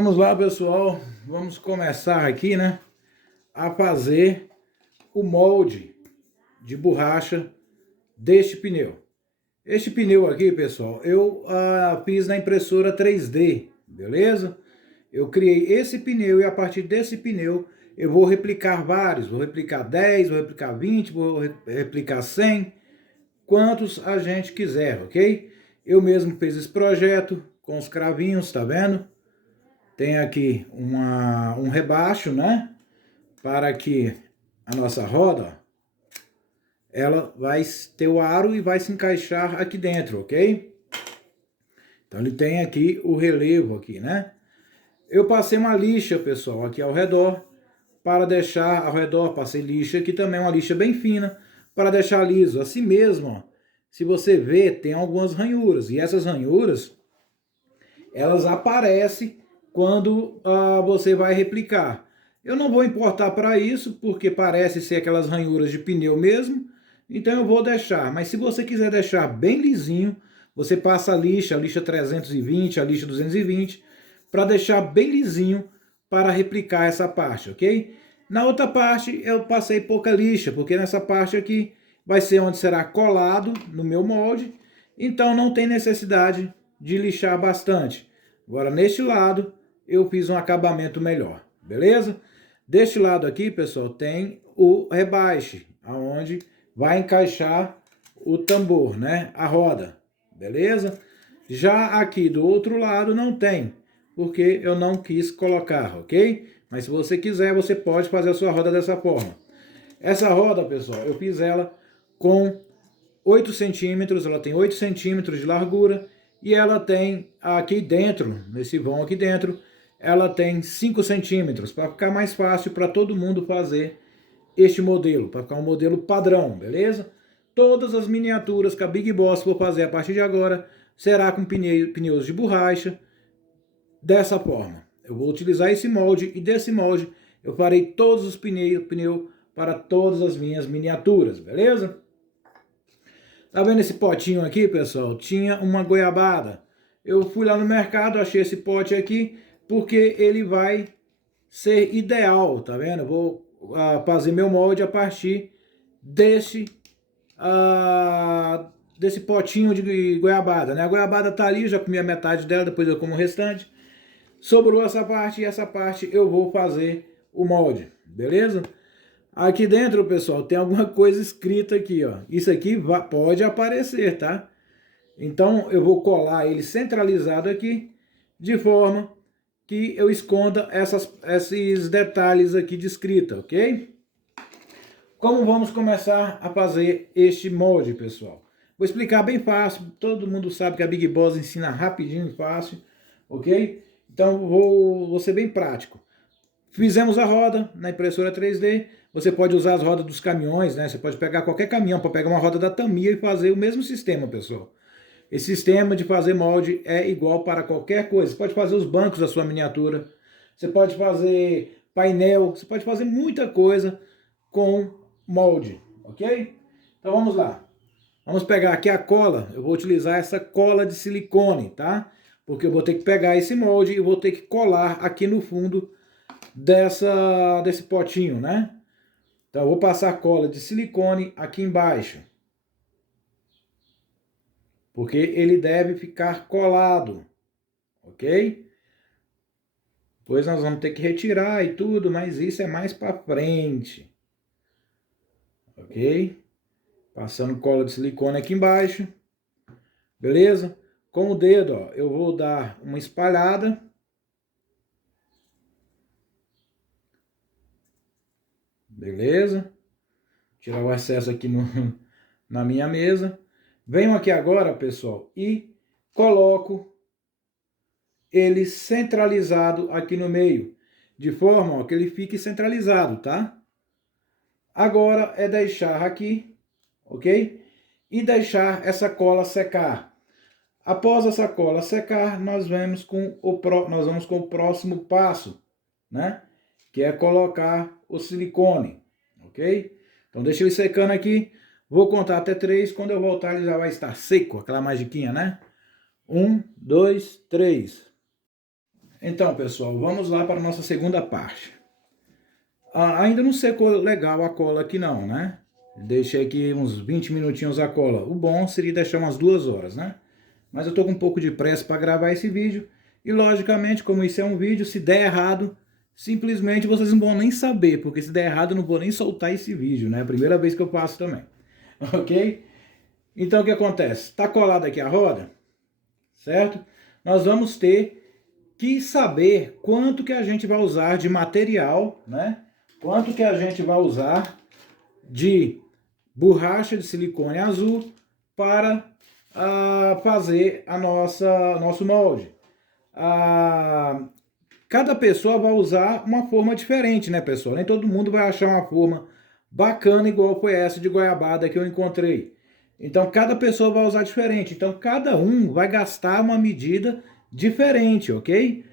Vamos lá, pessoal, vamos começar aqui, né, a fazer o molde de borracha deste pneu. Este pneu aqui, pessoal, eu fiz na impressora 3D, beleza? Eu criei esse pneu e a partir desse pneu eu vou replicar vários, vou replicar 10, vou replicar 20, vou replicar 100, quantos a gente quiser, ok? Eu mesmo fiz esse projeto com os cravinhos, tá vendo? Tem aqui um rebaixo, né? Para que a nossa roda, ela vai ter o aro e vai se encaixar aqui dentro, ok? Então ele tem aqui o relevo aqui, né? Eu passei uma lixa, pessoal, aqui ao redor, para deixar ao redor, passei lixa aqui também, uma lixa bem fina, para deixar liso. Assim mesmo, ó, se você ver, tem algumas ranhuras, e essas ranhuras, elas aparecem quando você vai replicar. Eu não vou importar para isso, porque parece ser aquelas ranhuras de pneu mesmo, então eu vou deixar. Mas se você quiser deixar bem lisinho, você passa a lixa 320, a lixa 220, para deixar bem lisinho para replicar essa parte, ok? Na outra parte eu passei pouca lixa, porque nessa parte aqui vai ser onde será colado no meu molde, então não tem necessidade de lixar bastante. Agora neste lado eu fiz um acabamento melhor, beleza? Deste lado aqui, pessoal, tem o rebaixe, aonde vai encaixar o tambor, né? A roda, beleza? Já aqui do outro lado não tem, porque eu não quis colocar, ok? Mas se você quiser, você pode fazer a sua roda dessa forma. Essa roda, pessoal, eu fiz ela com 8 centímetros, ela tem 8 centímetros de largura e ela tem aqui dentro, nesse vão aqui dentro, ela tem 5 centímetros, para ficar mais fácil para todo mundo fazer este modelo, para ficar um modelo padrão, beleza? Todas as miniaturas que a Big Boss for fazer a partir de agora será com pneus de borracha, dessa forma. Eu vou utilizar esse molde e desse molde eu farei todos os pneus para todas as minhas miniaturas, beleza? Tá vendo esse potinho aqui, pessoal? Tinha uma goiabada. Eu fui lá no mercado, achei esse pote aqui, porque ele vai ser ideal, tá vendo? Eu vou fazer meu molde a partir desse, desse potinho de goiabada, né? A goiabada tá ali, eu já comi a metade dela, depois eu como o restante. Sobrou essa parte e essa parte eu vou fazer o molde, beleza? Aqui dentro, pessoal, tem alguma coisa escrita aqui, ó. Isso aqui pode aparecer, tá? Então eu vou colar ele centralizado aqui, de forma que eu esconda esses detalhes aqui de escrita, ok? Como vamos começar a fazer este molde, pessoal? Vou explicar bem fácil, todo mundo sabe que a Big Boss ensina rapidinho e fácil, ok? Então vou ser bem prático. Fizemos a roda na impressora 3D, você pode usar as rodas dos caminhões, né? Você pode pegar qualquer caminhão para pegar uma roda da Tamiya e fazer o mesmo sistema, pessoal. Esse sistema de fazer molde é igual para qualquer coisa. Você pode fazer os bancos da sua miniatura, você pode fazer painel, você pode fazer muita coisa com molde, ok? Então vamos lá. Vamos pegar aqui a cola, eu vou utilizar essa cola de silicone, tá? Porque eu vou ter que pegar esse molde e vou ter que colar aqui no fundo desse potinho, né? Então eu vou passar cola de silicone aqui embaixo, porque ele deve ficar colado, ok? Depois nós vamos ter que retirar e tudo, mas isso é mais para frente, ok? Passando cola de silicone aqui embaixo, beleza? Com o dedo, ó, eu vou dar uma espalhada. Beleza? Tirar o excesso aqui na minha mesa. Venho aqui agora, pessoal, e coloco ele centralizado aqui no meio, de forma ó, que ele fique centralizado, tá? Agora é deixar aqui, ok? E deixar essa cola secar. Após essa cola secar, nós vamos com o próximo passo, né? Que é colocar o silicone, ok? Então deixa ele secando aqui, vou contar até 3, quando eu voltar ele já vai estar seco, aquela magiquinha, né? 1, 2, 3. Então, pessoal, vamos lá para a nossa segunda parte. Ainda não secou legal a cola aqui não, né? Deixei aqui uns 20 minutinhos a cola. O bom seria deixar umas 2 horas, né? Mas eu tô com um pouco de pressa para gravar esse vídeo. E logicamente, como isso é um vídeo, se der errado, simplesmente vocês não vão nem saber. Porque se der errado, eu não vou nem soltar esse vídeo, né? É a primeira vez que eu faço também. Ok? Então o que acontece? Tá colada aqui a roda, certo? Nós vamos ter que saber quanto que a gente vai usar de material, né? Quanto que a gente vai usar de borracha de silicone azul para fazer nosso molde. Cada pessoa vai usar uma forma diferente, né, pessoal? Nem todo mundo vai achar uma forma bacana igual foi essa de goiabada que eu encontrei. Então, cada pessoa vai usar diferente. Então, cada um vai gastar uma medida diferente, ok?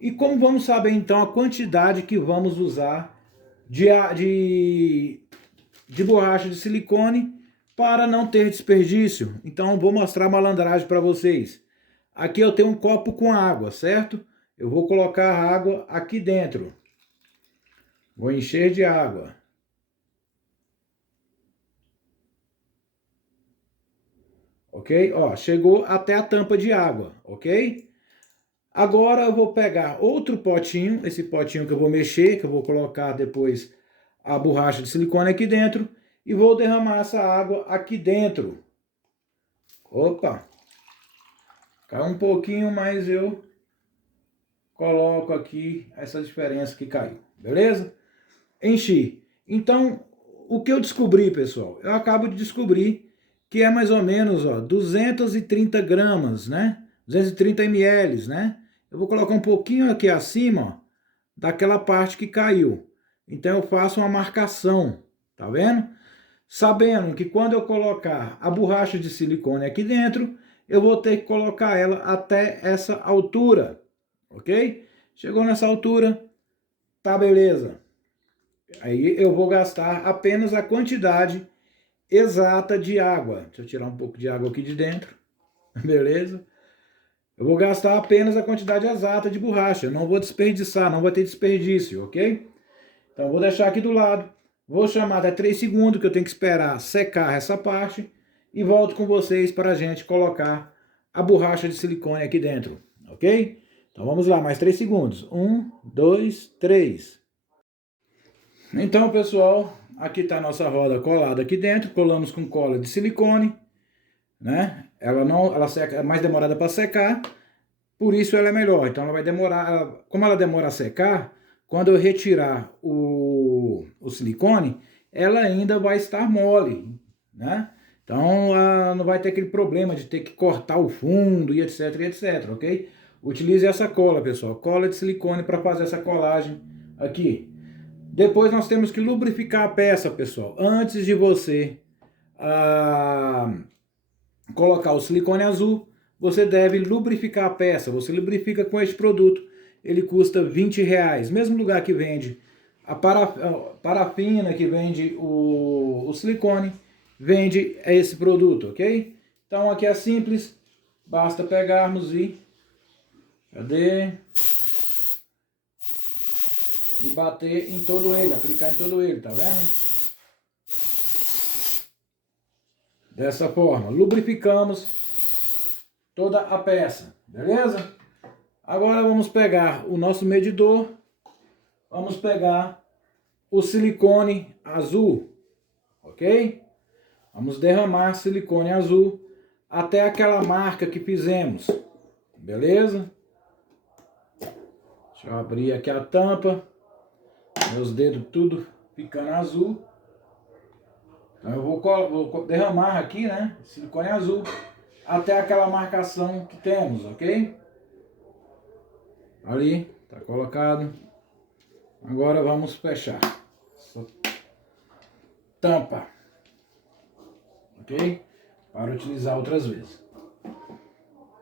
E como vamos saber, então, a quantidade que vamos usar de borracha de silicone para não ter desperdício? Então, vou mostrar a malandragem para vocês. Aqui eu tenho um copo com água, certo? Eu vou colocar a água aqui dentro. Vou encher de água. Ok? Ó, chegou até a tampa de água, ok? Agora eu vou pegar outro potinho, esse potinho que eu vou mexer, que eu vou colocar depois a borracha de silicone aqui dentro, e vou derramar essa água aqui dentro. Opa! Caiu um pouquinho, mas eu coloco aqui essa diferença que caiu, beleza? Enchi. Então, o que eu descobri, pessoal? Eu acabo de descobrir que é mais ou menos, ó, 230 gramas, né? 230 ml, né? Eu vou colocar um pouquinho aqui acima, ó, daquela parte que caiu. Então eu faço uma marcação, tá vendo? Sabendo que quando eu colocar a borracha de silicone aqui dentro, eu vou ter que colocar ela até essa altura, ok? Chegou nessa altura, tá beleza. Aí eu vou gastar apenas a quantidade exata de água. Deixa eu tirar um pouco de água aqui de dentro, beleza? Eu vou gastar apenas a quantidade exata de borracha, não vou desperdiçar, não vai ter desperdício, ok? Então eu vou deixar aqui do lado, vou chamar até 3 segundos, que eu tenho que esperar secar essa parte, e volto com vocês para a gente colocar a borracha de silicone aqui dentro, ok? Então vamos lá, mais 3 segundos. 1, 2, 3. Então, pessoal, aqui está a nossa roda colada aqui dentro, colamos com cola de silicone, né? Ela seca, é mais demorada para secar, por isso ela é melhor. Então ela vai demorar, como ela demora a secar, quando eu retirar o silicone, ela ainda vai estar mole, né? Então não vai ter aquele problema de ter que cortar o fundo e etc, ok? Utilize essa cola, pessoal, cola de silicone para fazer essa colagem aqui. Depois nós temos que lubrificar a peça, pessoal. Antes de você colocar o silicone azul, você deve lubrificar a peça. Você lubrifica com este produto. Ele custa R$20. Mesmo lugar que vende a parafina, que vende o silicone, vende esse produto, ok? Então aqui é simples. Basta pegarmos e... Cadê? E bater em todo ele, aplicar em todo ele, tá vendo? Dessa forma, lubrificamos toda a peça, beleza? Agora vamos pegar o nosso medidor, vamos pegar o silicone azul, ok? Vamos derramar silicone azul até aquela marca que fizemos, beleza? Deixa eu abrir aqui a tampa, meus dedos tudo ficando azul. Então eu vou derramar aqui, né, silicone azul até aquela marcação que temos, ok? Ali, tá colocado. Agora vamos fechar essa tampa, ok? Para utilizar outras vezes.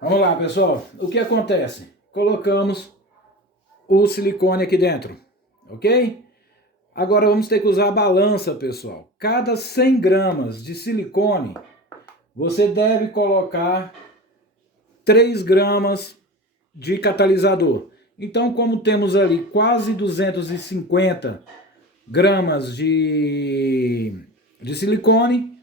Vamos lá, pessoal. O que acontece? Colocamos o silicone aqui dentro, ok? Agora vamos ter que usar a balança, pessoal. Cada 100 gramas de silicone, você deve colocar 3 gramas de catalisador. Então, como temos ali quase 250 gramas de silicone,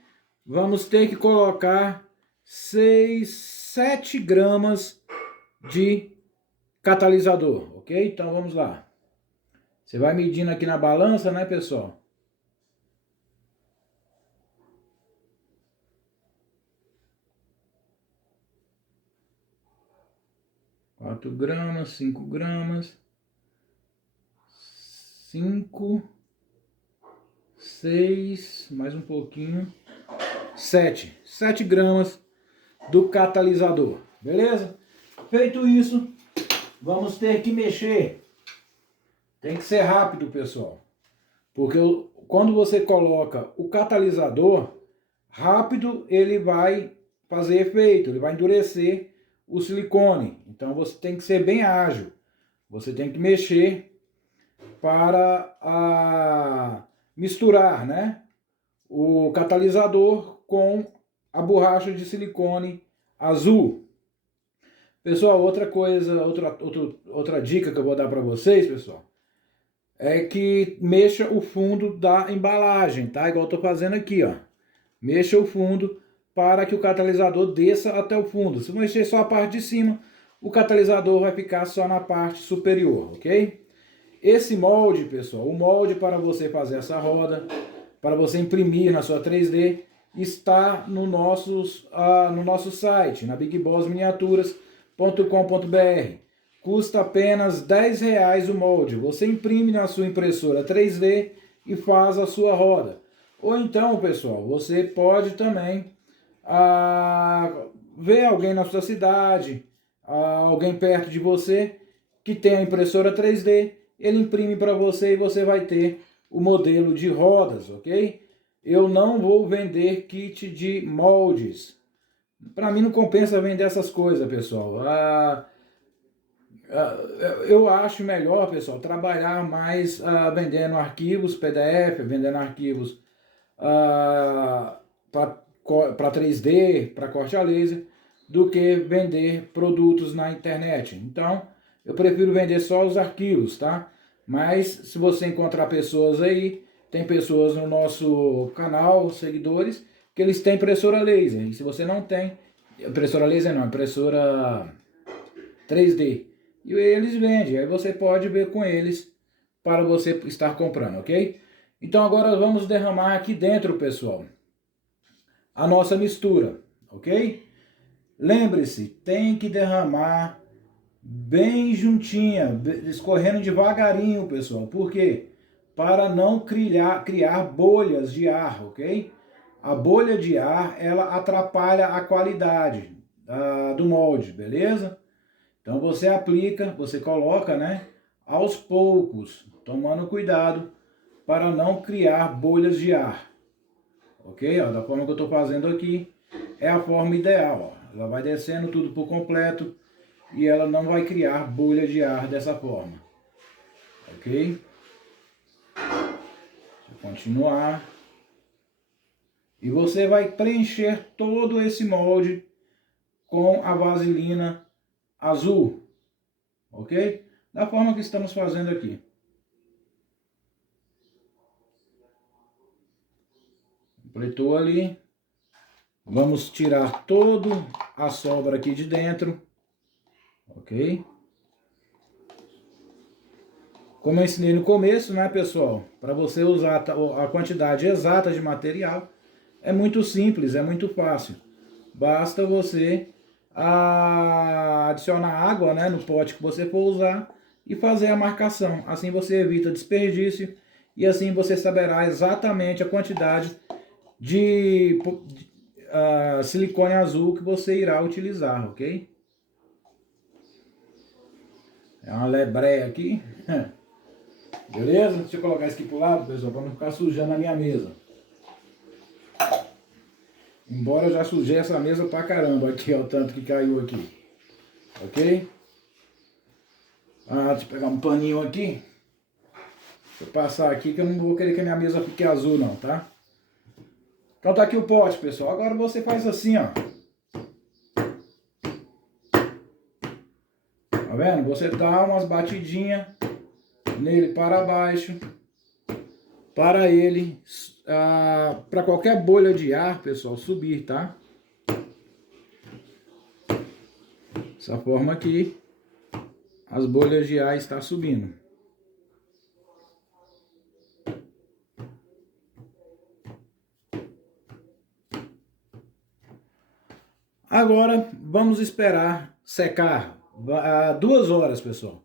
vamos ter que colocar 7 gramas de catalisador, ok? Então vamos lá. Você vai medindo aqui na balança, né, pessoal? Quatro gramas, 5 gramas, 5, 6, mais um pouquinho, 7 gramas do catalisador, beleza? Feito isso, vamos ter que mexer. Tem que ser rápido, pessoal, porque quando você coloca o catalisador, rápido ele vai fazer efeito, ele vai endurecer o silicone. Então você tem que ser bem ágil, você tem que mexer para misturar, né, o catalisador com a borracha de silicone azul. Pessoal, outra coisa, outra dica que eu vou dar para vocês, pessoal, é que mexa o fundo da embalagem, tá? Igual eu tô fazendo aqui, ó. Mexa o fundo para que o catalisador desça até o fundo. Se mexer só a parte de cima, o catalisador vai ficar só na parte superior, ok? Esse molde, pessoal, o molde para você fazer essa roda, para você imprimir na sua 3D, está no nosso site, na bigbossminiaturas.com.br. Custa apenas R$10 o molde. Você imprime na sua impressora 3D e faz a sua roda. Ou então, pessoal, você pode também ver alguém na sua cidade, alguém perto de você que tem a impressora 3D, ele imprime para você e você vai ter o modelo de rodas, ok? Eu não vou vender kit de moldes. Para mim não compensa vender essas coisas, pessoal. Eu acho melhor, pessoal, trabalhar mais vendendo arquivos PDF, vendendo arquivos para 3D, para corte a laser, do que vender produtos na internet. Então, eu prefiro vender só os arquivos, tá? Mas, se você encontrar pessoas aí, tem pessoas no nosso canal, seguidores, que eles têm impressora laser. E se você não tem, impressora laser não, impressora 3D. E eles vendem, aí você pode ver com eles para você estar comprando, ok? Então agora vamos derramar aqui dentro, pessoal, a nossa mistura, ok? Lembre-se, tem que derramar bem juntinha, escorrendo devagarinho, pessoal. Por quê? Para não criar bolhas de ar, ok? A bolha de ar, ela atrapalha a qualidade do molde, beleza? Então você aplica, você coloca, né, aos poucos, tomando cuidado para não criar bolhas de ar. Ok? Ó, da forma que eu estou fazendo aqui, é a forma ideal. Ó. Ela vai descendo tudo por completo e ela não vai criar bolha de ar dessa forma. Ok? Deixa eu continuar. E você vai preencher todo esse molde com a vaselina azul. Ok? Da forma que estamos fazendo aqui. Completou ali. Vamos tirar todo a sobra aqui de dentro. Ok? Como eu ensinei no começo, né, pessoal? Para você usar a quantidade exata de material, é muito simples, é muito fácil. Basta você adicionar água, né, no pote que você for usar e fazer a marcação. Assim você evita desperdício e assim você saberá exatamente a quantidade de silicone azul que você irá utilizar, ok? É uma lebreia aqui. Beleza? Deixa eu colocar isso aqui pro lado, pessoal, para não ficar sujando a minha mesa. Embora eu já sujei essa mesa pra caramba aqui, ó, o tanto que caiu aqui. Ok? Deixa eu pegar um paninho aqui. Deixa eu passar aqui que eu não vou querer que a minha mesa fique azul não, tá? Então tá aqui o pote, pessoal. Agora você faz assim, ó. Tá vendo? Você dá umas batidinhas nele para baixo, para ele, para qualquer bolha de ar, pessoal, subir, tá? Dessa forma aqui, as bolhas de ar estão subindo. Agora, vamos esperar secar 2 horas, pessoal.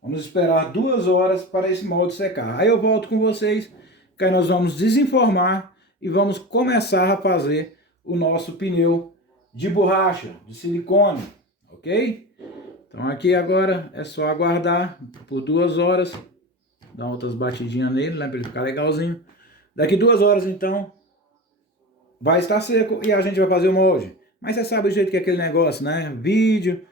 Vamos esperar 2 horas para esse molde secar. Aí eu volto com vocês, que aí nós vamos desenformar e vamos começar a fazer o nosso pneu de borracha, de silicone, ok? Então aqui agora é só aguardar por 2 horas, dar outras batidinhas nele, né, para ele ficar legalzinho. Daqui 2 horas então vai estar seco e a gente vai fazer o molde. Mas você sabe o jeito que é aquele negócio, né? Vídeo,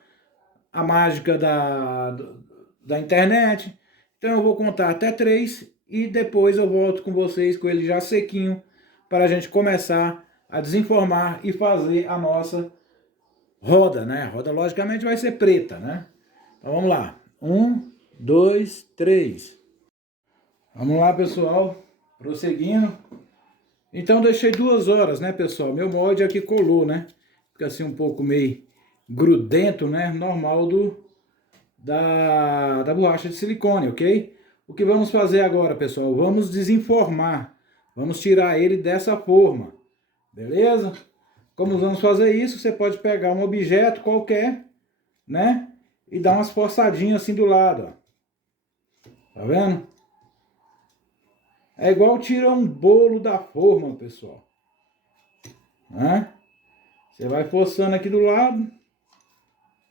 a mágica da internet. Então eu vou contar até 3 e depois eu volto com vocês com ele já sequinho para a gente começar a desenformar e fazer a nossa roda, né? A roda logicamente vai ser preta, né? Então vamos lá. 1, 2, 3. Vamos lá, pessoal. Prosseguindo. Então deixei 2 horas, né, pessoal? Meu molde aqui colou, né? Fica assim um pouco meio grudento, né? Normal da borracha de silicone, ok? O que vamos fazer agora, pessoal? Vamos desenformar. Vamos tirar ele dessa forma, beleza? Como vamos fazer isso? Você pode pegar um objeto qualquer, né? E dar umas forçadinhas assim do lado, ó. Tá vendo? É igual tirar um bolo da forma, pessoal. Né? Você vai forçando aqui do lado.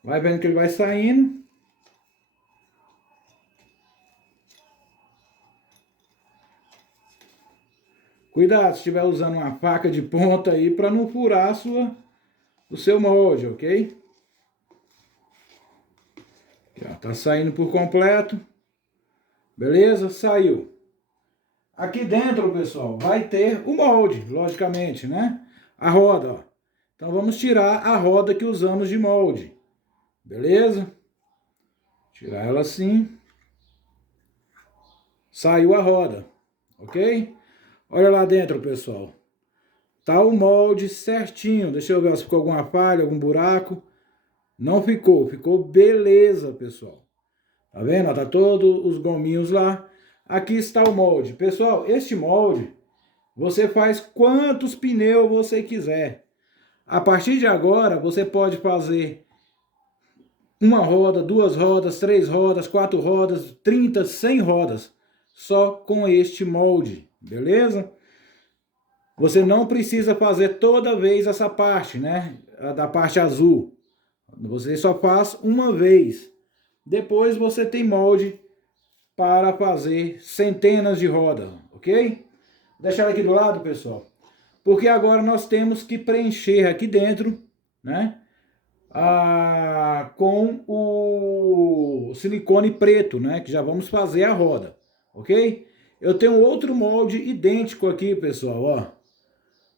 Vai vendo que ele vai saindo. Cuidado se estiver usando uma faca de ponta aí para não furar o seu molde, ok? Aqui, ó, tá saindo por completo. Beleza? Saiu. Aqui dentro, pessoal, vai ter o molde, logicamente, né? A roda, ó. Então vamos tirar a roda que usamos de molde. Beleza? Tirar ela assim. Saiu a roda, ok? Olha lá dentro, pessoal. Tá o molde certinho. Deixa eu ver se ficou alguma falha, algum buraco. Não ficou, ficou beleza, pessoal. Tá vendo? Tá todos os gominhos lá. Aqui está o molde. Pessoal, este molde, você faz quantos pneus você quiser. A partir de agora, você pode fazer uma roda, 2 rodas, 3 rodas, 4 rodas, 30, 100 rodas. Só com este molde, beleza? Você não precisa fazer toda vez essa parte, né? Da parte azul. Você só faz uma vez. Depois você tem molde para fazer centenas de rodas, ok? Vou deixar ela aqui do lado, pessoal. Porque agora nós temos que preencher aqui dentro, né? Com o silicone preto, né? Que já vamos fazer a roda, ok? Eu tenho outro molde idêntico aqui, pessoal, ó.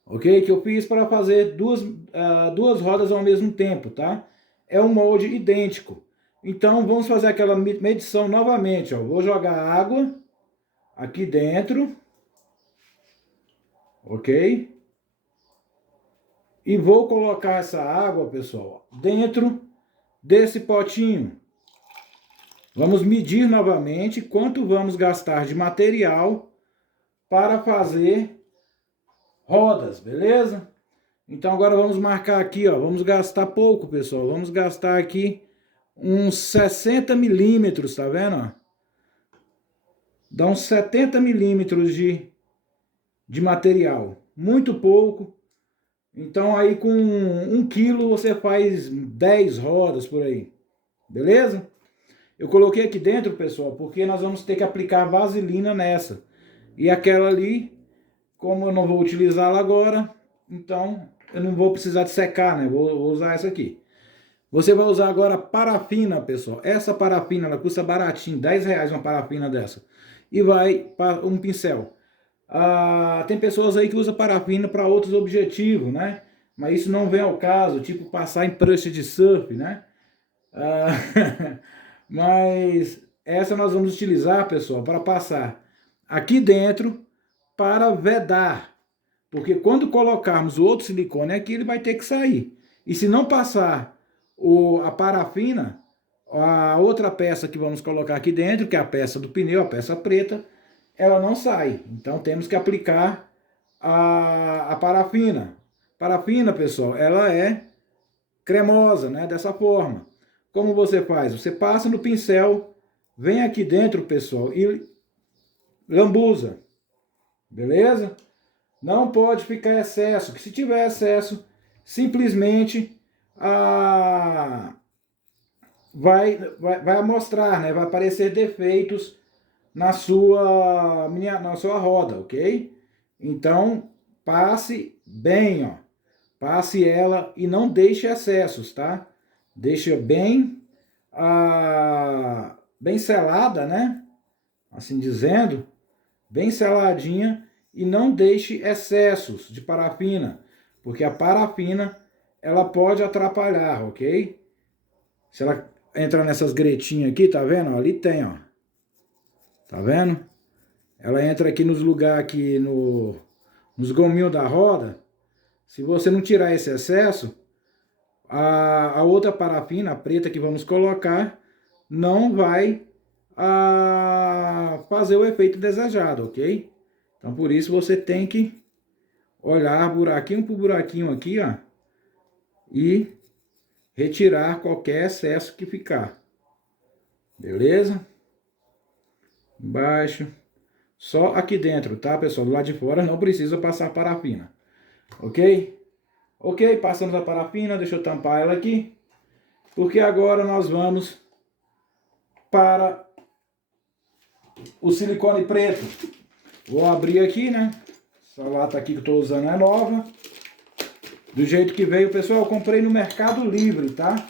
Ok? Que eu fiz para fazer duas rodas ao mesmo tempo, tá? É um molde idêntico. Então vamos fazer aquela medição novamente, ó. Vou jogar água aqui dentro, ok? E vou colocar essa água, pessoal, dentro desse potinho. Vamos medir novamente quanto vamos gastar de material para fazer rodas, beleza? Então agora vamos marcar aqui, ó, vamos gastar pouco, pessoal, vamos gastar aqui uns 60 milímetros, tá vendo? Dá uns 70 milímetros de material, muito pouco. Então aí com 1 quilo você faz 10 rodas por aí, beleza? Eu coloquei aqui dentro, pessoal, porque nós vamos ter que aplicar vaselina nessa. E aquela ali, como eu não vou utilizá-la agora, então eu não vou precisar de secar, né? Vou usar essa aqui. Você vai usar agora parafina, pessoal. Essa parafina, ela custa baratinho, 10 reais uma parafina dessa. E vai para um pincel. Tem pessoas aí que usam parafina para outros objetivos, né? Mas isso não vem ao caso, tipo passar em prancha de surf, né? Mas essa nós vamos utilizar, pessoal, para passar aqui dentro para vedar. Porque quando colocarmos o outro silicone aqui, ele vai ter que sair. E se não passar a parafina, a outra peça que vamos colocar aqui dentro, que é a peça do pneu, a peça preta, ela não sai. Então temos que aplicar a parafina. Parafina, pessoal, ela é cremosa, né? Dessa forma. Como você faz? Você passa no pincel, vem aqui dentro, pessoal, e lambuza. Beleza? Não pode ficar excesso, que se tiver excesso, simplesmente vai mostrar, né? Vai aparecer defeitos na sua roda, ok? Então, passe bem, ó. Passe ela e não deixe excessos, tá? Deixa bem selada, né? Assim dizendo, bem seladinha, e não deixe excessos de parafina, porque a parafina ela pode atrapalhar, ok? Se ela entrar nessas gretinhas aqui, tá vendo? Ali tem, ó. Tá vendo? Ela entra aqui nos lugares aqui nos gominhos da roda. Se você não tirar esse excesso, a outra parafina, a preta que vamos colocar, não vai fazer o efeito desejado, ok? Então por isso você tem que olhar buraquinho por buraquinho aqui, ó, e retirar qualquer excesso que ficar. Beleza? Embaixo. Só aqui dentro, tá, pessoal? Do lado de fora não precisa passar parafina. Ok? Ok, passamos a parafina, deixa eu tampar ela aqui. Porque agora nós vamos para o silicone preto. Vou abrir aqui, né? Essa lata aqui que eu estou usando é nova. Do jeito que veio, pessoal, eu comprei no Mercado Livre, tá?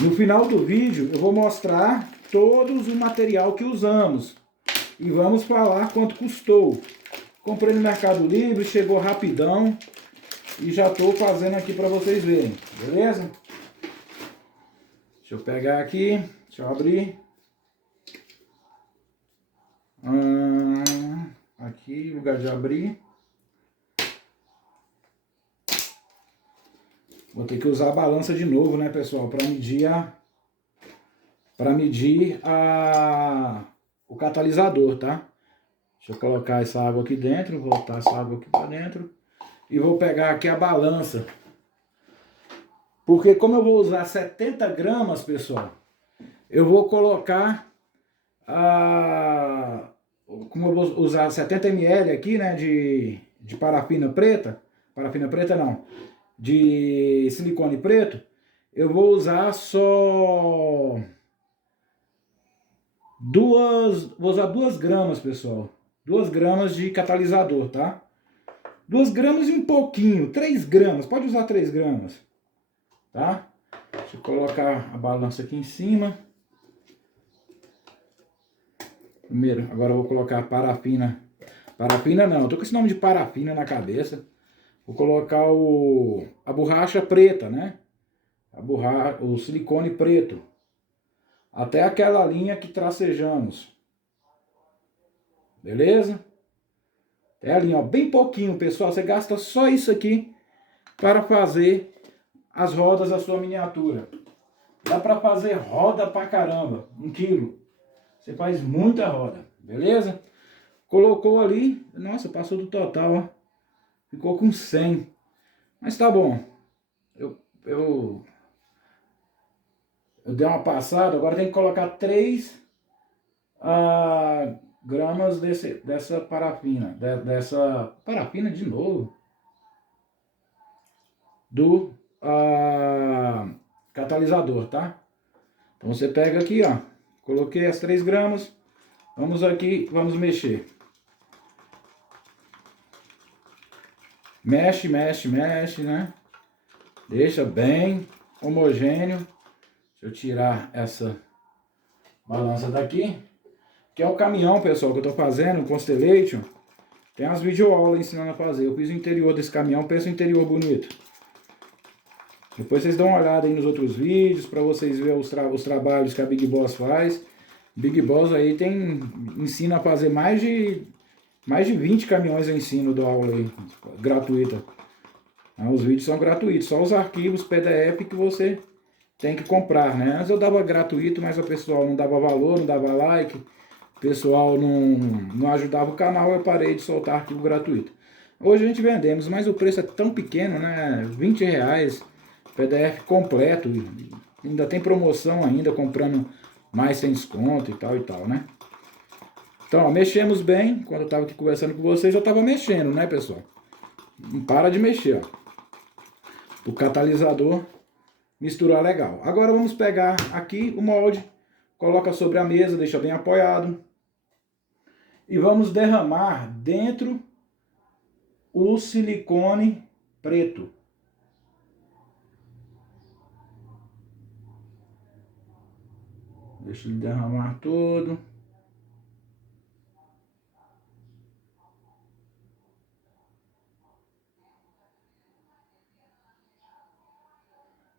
No final do vídeo eu vou mostrar todos o material que usamos. E vamos falar quanto custou. Comprei no Mercado Livre, chegou rapidão. E já estou fazendo aqui para vocês verem, beleza? Deixa eu pegar aqui, deixa eu abrir. Aqui, lugar de abrir. Vou ter que usar a balança de novo, né, pessoal? Para medir o catalisador, tá? Deixa eu colocar essa água aqui dentro, voltar essa água aqui para dentro. E vou pegar aqui a balança. Porque como eu vou usar 70 gramas, pessoal, eu vou colocar como eu vou usar 70 ml aqui, né, de parafina preta não, de silicone preto, eu vou usar só vou usar 2 gramas, pessoal, 2 gramas de catalisador, tá? 2 gramas e um pouquinho, 3 gramas, pode usar 3 gramas, tá? Deixa eu colocar a balança aqui em cima. Primeiro, agora eu vou colocar parafina. Parafina não, eu tô com esse nome de parafina na cabeça. Vou colocar a borracha preta, né? O silicone preto. Até aquela linha que tracejamos. Beleza? Até a linha, ó, bem pouquinho, pessoal. Você gasta só isso aqui para fazer as rodas da sua miniatura. Dá para fazer roda pra caramba, 1 quilo. Você faz muita roda, beleza? Colocou ali, nossa, passou do total, ó. Ficou com 100. Mas tá bom. Eu dei uma passada, agora tem que colocar 3 gramas dessa parafina. Dessa parafina de novo. Do catalisador, tá? Então você pega aqui, ó. Coloquei as 3 gramas. Vamos aqui, vamos mexer. Mexe, mexe, mexe, né? Deixa bem homogêneo. Deixa eu tirar essa balança daqui. Que é o caminhão, pessoal, que eu tô fazendo, o Constellation. Tem umas videoaulas ensinando a fazer. Eu fiz o interior desse caminhão, pensa o interior bonito. Depois vocês dão uma olhada aí nos outros vídeos para vocês verem os trabalhos que a Big Boss faz. Big Boss aí ensina a fazer mais de 20 caminhões eu ensino, dou aula aí, gratuita. Os vídeos são gratuitos, só os arquivos PDF que você tem que comprar, né? Antes eu dava gratuito, mas o pessoal não dava valor, não dava like, o pessoal não ajudava o canal, eu parei de soltar arquivo gratuito. Hoje a gente vendemos, mas o preço é tão pequeno, né? R$20, PDF completo, ainda tem promoção ainda, comprando mais sem desconto e tal, né? Então, ó, mexemos bem, quando eu estava aqui conversando com vocês, eu estava mexendo, né, pessoal? Não para de mexer, ó. O catalisador misturar legal. Agora vamos pegar aqui o molde, coloca sobre a mesa, deixa bem apoiado. E vamos derramar dentro o silicone preto. Deixa ele derramar todo.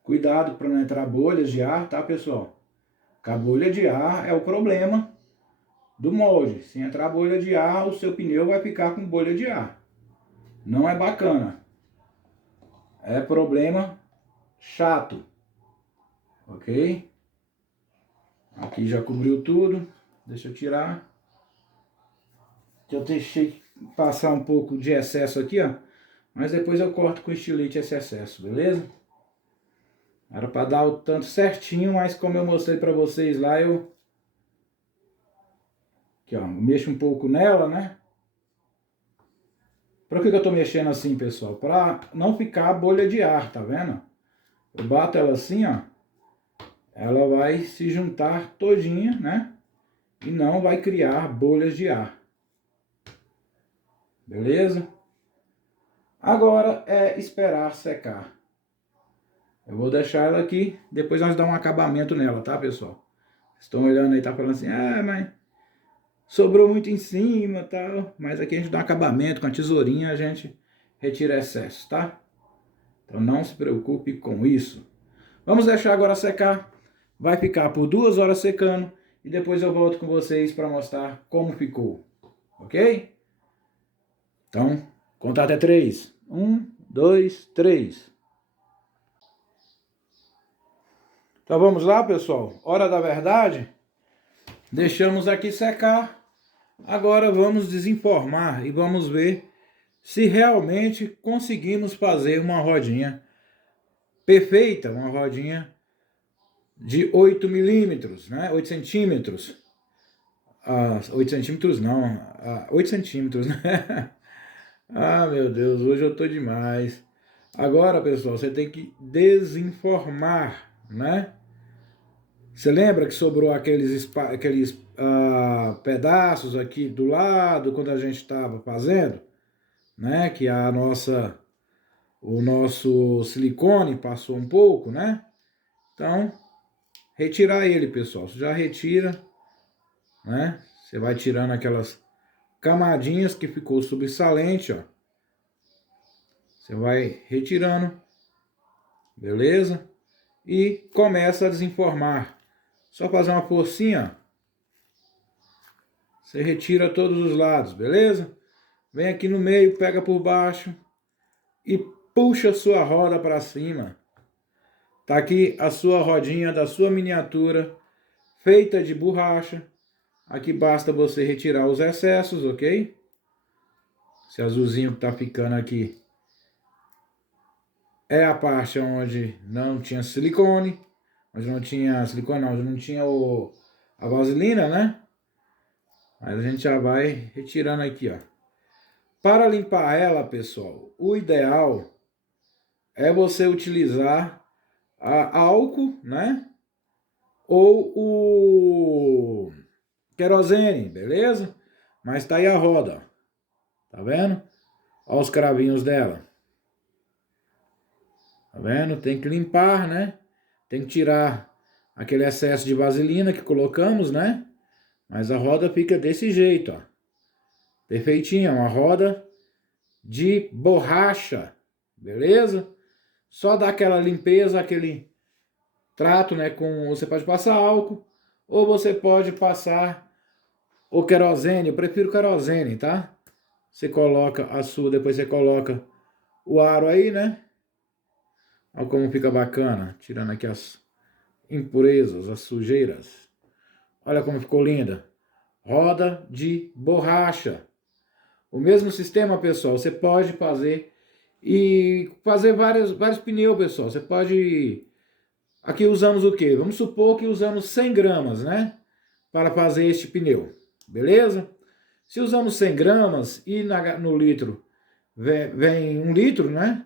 Cuidado para não entrar bolhas de ar, tá, pessoal? Porque a bolha de ar é o problema do molde. Se entrar bolha de ar, o seu pneu vai ficar com bolha de ar. Não é bacana. É problema chato. Ok? Aqui já cobriu tudo. Deixa eu tirar. Eu deixei passar um pouco de excesso aqui, ó. Mas depois eu corto com estilete esse excesso, beleza? Era para dar o tanto certinho, mas como eu mostrei para vocês lá, aqui, ó, mexo um pouco nela, né? Por que eu tô mexendo assim, pessoal? Para não ficar bolha de ar, tá vendo? Eu bato ela assim, ó. Ela vai se juntar todinha, né? E não vai criar bolhas de ar. Beleza? Agora é esperar secar. Eu vou deixar ela aqui, depois nós damos um acabamento nela, tá, pessoal? Vocês estão olhando aí, tá falando assim, ah, mas sobrou muito em cima e tal. Mas aqui a gente dá um acabamento com a tesourinha, a gente retira excesso, tá? Então não se preocupe com isso. Vamos deixar agora secar. Vai ficar por 2 horas secando e depois eu volto com vocês para mostrar como ficou. Ok? Então, contar até 3. 1, 2, 3. Então vamos lá, pessoal. Hora da verdade. Deixamos aqui secar. Agora vamos desenformar e vamos ver se realmente conseguimos fazer uma rodinha perfeita, uma rodinha de 8 milímetros, né? 8 centímetros. 8 centímetros não, 8 centímetros, né? Ah, meu Deus, hoje eu tô demais. Agora, pessoal, você tem que desenformar, né? Você lembra que sobrou aqueles pedaços aqui do lado quando a gente estava fazendo, né? Que o nosso silicone passou um pouco, né? Então, retirar ele, pessoal. Você já retira, né? Você vai tirando aquelas camadinhas que ficou sobressalente, ó. Você vai retirando, beleza? E começa a desenformar. Só fazer uma forcinha, ó. Você retira todos os lados, beleza? Vem aqui no meio, pega por baixo e puxa a sua roda para cima. Tá aqui a sua rodinha da sua miniatura, feita de borracha. Aqui basta você retirar os excessos, ok? Esse azulzinho que tá ficando aqui é a parte onde não tinha silicone. Onde não tinha silicone, não, onde não tinha a vaselina, né? Mas a gente já vai retirando aqui, ó. Para limpar ela, pessoal, o ideal é você utilizar álcool, né? Ou o querosene, beleza? Mas tá aí a roda, ó. Tá vendo? Olha os cravinhos dela. Tá vendo? Tem que limpar, né? Tem que tirar aquele excesso de vaselina que colocamos, né? Mas a roda fica desse jeito, ó. Perfeitinha, uma roda de borracha, beleza? só dar aquela limpeza, aquele trato, né? Você pode passar álcool ou você pode passar o querosene. Eu prefiro querosene, tá? Você coloca a sua, depois você coloca o aro aí, né? Olha como fica bacana, tirando aqui as impurezas, as sujeiras. Olha como ficou linda. Roda de borracha. O mesmo sistema, pessoal, você pode fazer e fazer vários pneus, pessoal. Você pode... Aqui usamos o quê? Vamos supor que usamos 100 gramas, né? Para fazer este pneu, beleza? Se usamos 100 gramas e no litro vem 1 litro, né?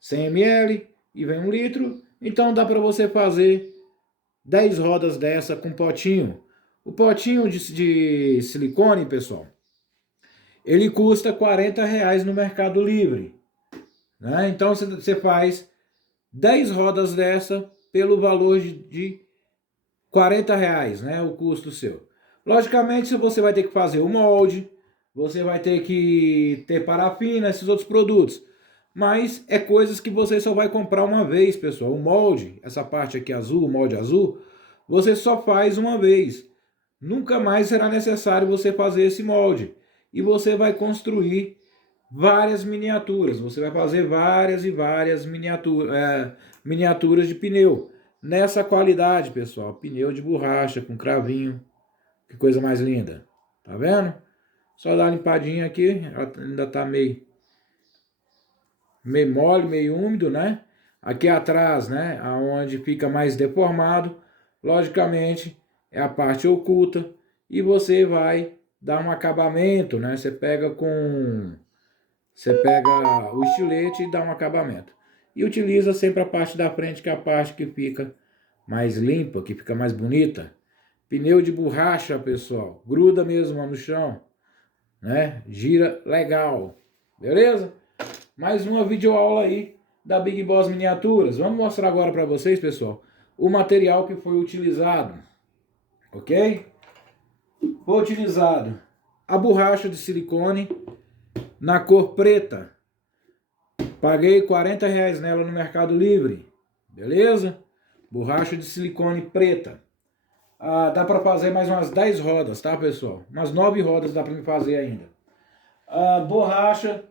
100 ml e vem 1 litro. Então dá para você fazer 10 rodas dessa com potinho. O potinho de silicone, pessoal, ele custa R$ 40 no Mercado Livre, né? Então você faz 10 rodas dessa pelo valor de R$ 40, né? O custo seu. Logicamente, você vai ter que fazer o molde, você vai ter que ter parafina, esses outros produtos. Mas é coisas que você só vai comprar uma vez, pessoal. O molde, essa parte aqui azul, o molde azul, você só faz uma vez. Nunca mais será necessário você fazer esse molde. E você vai construir várias miniaturas. Você vai fazer várias e várias miniaturas de pneu. Nessa qualidade, pessoal. Pneu de borracha com cravinho. Que coisa mais linda. Tá vendo? Só dar uma limpadinha aqui. Ela ainda tá meio mole, meio úmido, né? Aqui atrás, né? Aonde fica mais deformado. Logicamente, é a parte oculta. E você vai dar um acabamento, né? Você pega o estilete e dá um acabamento. E utiliza sempre a parte da frente, que é a parte que fica mais limpa, que fica mais bonita. Pneu de borracha, pessoal. Gruda mesmo no chão, né? Gira legal. Beleza? Mais uma videoaula aí da Big Boss Miniaturas. Vamos mostrar agora para vocês, pessoal, o material que foi utilizado. Ok? Foi utilizado a borracha de silicone na cor preta. Paguei R$ 40 nela no Mercado Livre. Beleza? Borracha de silicone preta. Dá para fazer mais umas 10 rodas, tá, pessoal? Umas 9 rodas dá para me fazer ainda. Borracha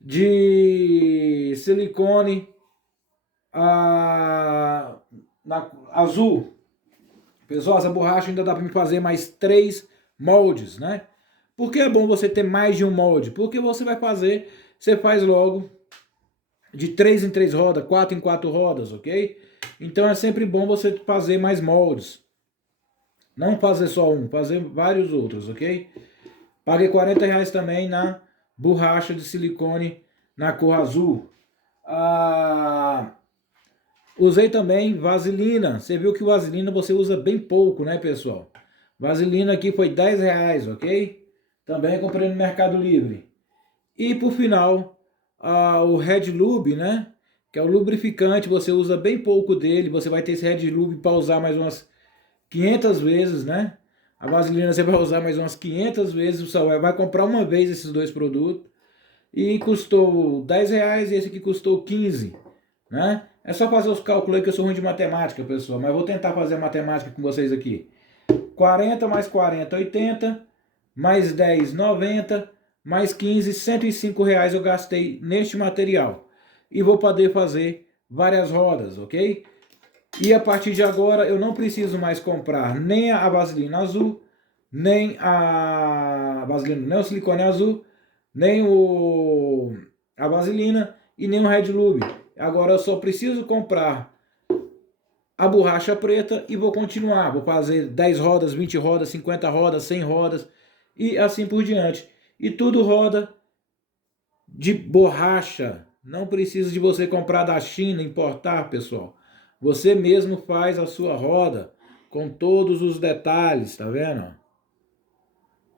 de silicone azul. Pessoal, essa borracha ainda dá para me fazer mais 3 moldes, né? Por que é bom você ter mais de um molde? Porque você faz logo de 3 em 3 rodas, 4 em 4 rodas, ok? Então é sempre bom você fazer mais moldes. Não fazer só um, fazer vários outros, ok? Paguei R$ 40 também na borracha de silicone na cor azul. Usei também vaselina. Você viu que vaselina você usa bem pouco, né, pessoal? Vaselina aqui foi R$ 10, ok? Também comprei no Mercado Livre. E por final, o Red Lube, né? Que é o lubrificante, você usa bem pouco dele. Você vai ter esse Red Lube para usar mais umas 500 vezes, né? A vaselina você vai usar mais umas 500 vezes. Você vai comprar uma vez esses dois produtos. E custou R$ 10 e esse aqui custou 15, né? É só fazer os cálculos aí que eu sou ruim de matemática, pessoal. Mas vou tentar fazer a matemática com vocês aqui. 40 mais 40, 80. Mais 10, 90. Mais 15, R$ 105 eu gastei neste material. E vou poder fazer várias rodas, ok? E a partir de agora eu não preciso mais comprar nem a vaselina azul, nem nem o silicone azul, nem a vaselina e nem o Red Lube. Agora eu só preciso comprar a borracha preta e vou continuar. Vou fazer 10 rodas, 20 rodas, 50 rodas, 100 rodas e assim por diante. E tudo roda de borracha. Não precisa de você comprar da China, importar, pessoal. Você mesmo faz a sua roda com todos os detalhes, tá vendo?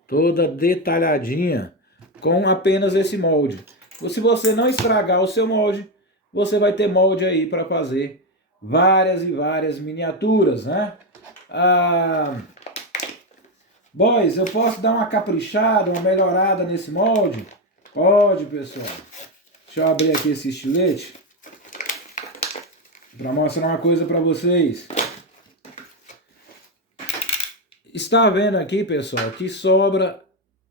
Toda detalhadinha com apenas esse molde. Se você não estragar o seu molde, você vai ter molde aí para fazer várias e várias miniaturas, né? Boys, eu posso dar uma caprichada, uma melhorada nesse molde? Pode, pessoal. Deixa eu abrir aqui esse estilete. para mostrar uma coisa para vocês. Está vendo aqui, pessoal, que sobra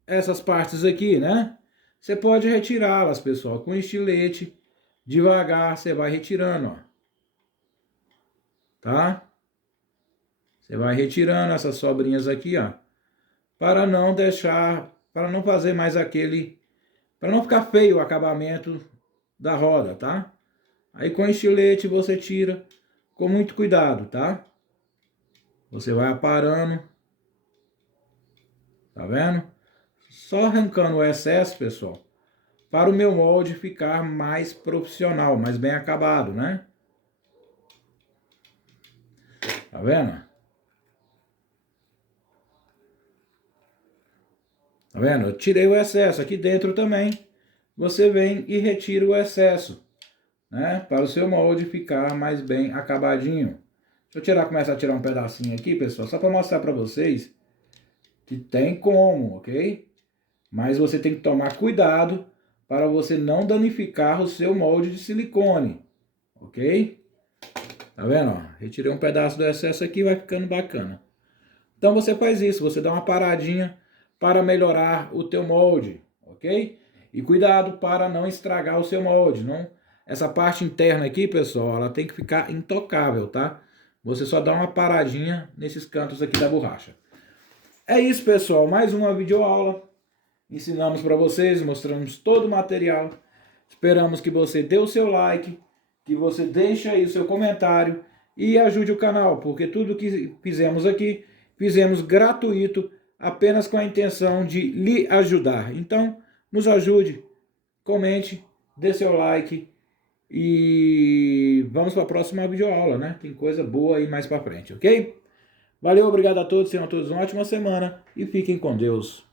essas partes aqui, né? Você pode retirá-las, pessoal, com estilete. Devagar você vai retirando, ó. Tá? Você vai retirando essas sobrinhas aqui, ó. Para não deixar, para não fazer mais aquele, para não ficar feio o acabamento da roda, tá? Aí com estilete você tira com muito cuidado, tá? Você vai aparando. Tá vendo? Só arrancando o excesso, pessoal, para o meu molde ficar mais profissional, mais bem acabado, né? Tá vendo? Tá vendo? Eu tirei o excesso. Aqui dentro também você vem e retira o excesso, né? Para o seu molde ficar mais bem acabadinho. Deixa eu começar a tirar um pedacinho aqui, pessoal, só para mostrar para vocês que tem como, ok? Mas você tem que tomar cuidado para você não danificar o seu molde de silicone, ok? Tá vendo? Ó? Retirei um pedaço do excesso aqui e vai ficando bacana. Então você faz isso, você dá uma paradinha para melhorar o teu molde, ok? E cuidado para não estragar o seu molde, não? Essa parte interna aqui, pessoal, ela tem que ficar intocável, tá? Você só dá uma paradinha nesses cantos aqui da borracha. É isso, pessoal, mais uma videoaula. Ensinamos para vocês, mostramos todo o material. Esperamos que você dê o seu like, que você deixe aí o seu comentário e ajude o canal, porque tudo que fizemos aqui, fizemos gratuito, apenas com a intenção de lhe ajudar. Então, nos ajude, comente, dê seu like e vamos para a próxima videoaula, né? Tem coisa boa aí mais para frente, ok? Valeu, obrigado a todos, tenham todos uma ótima semana e fiquem com Deus.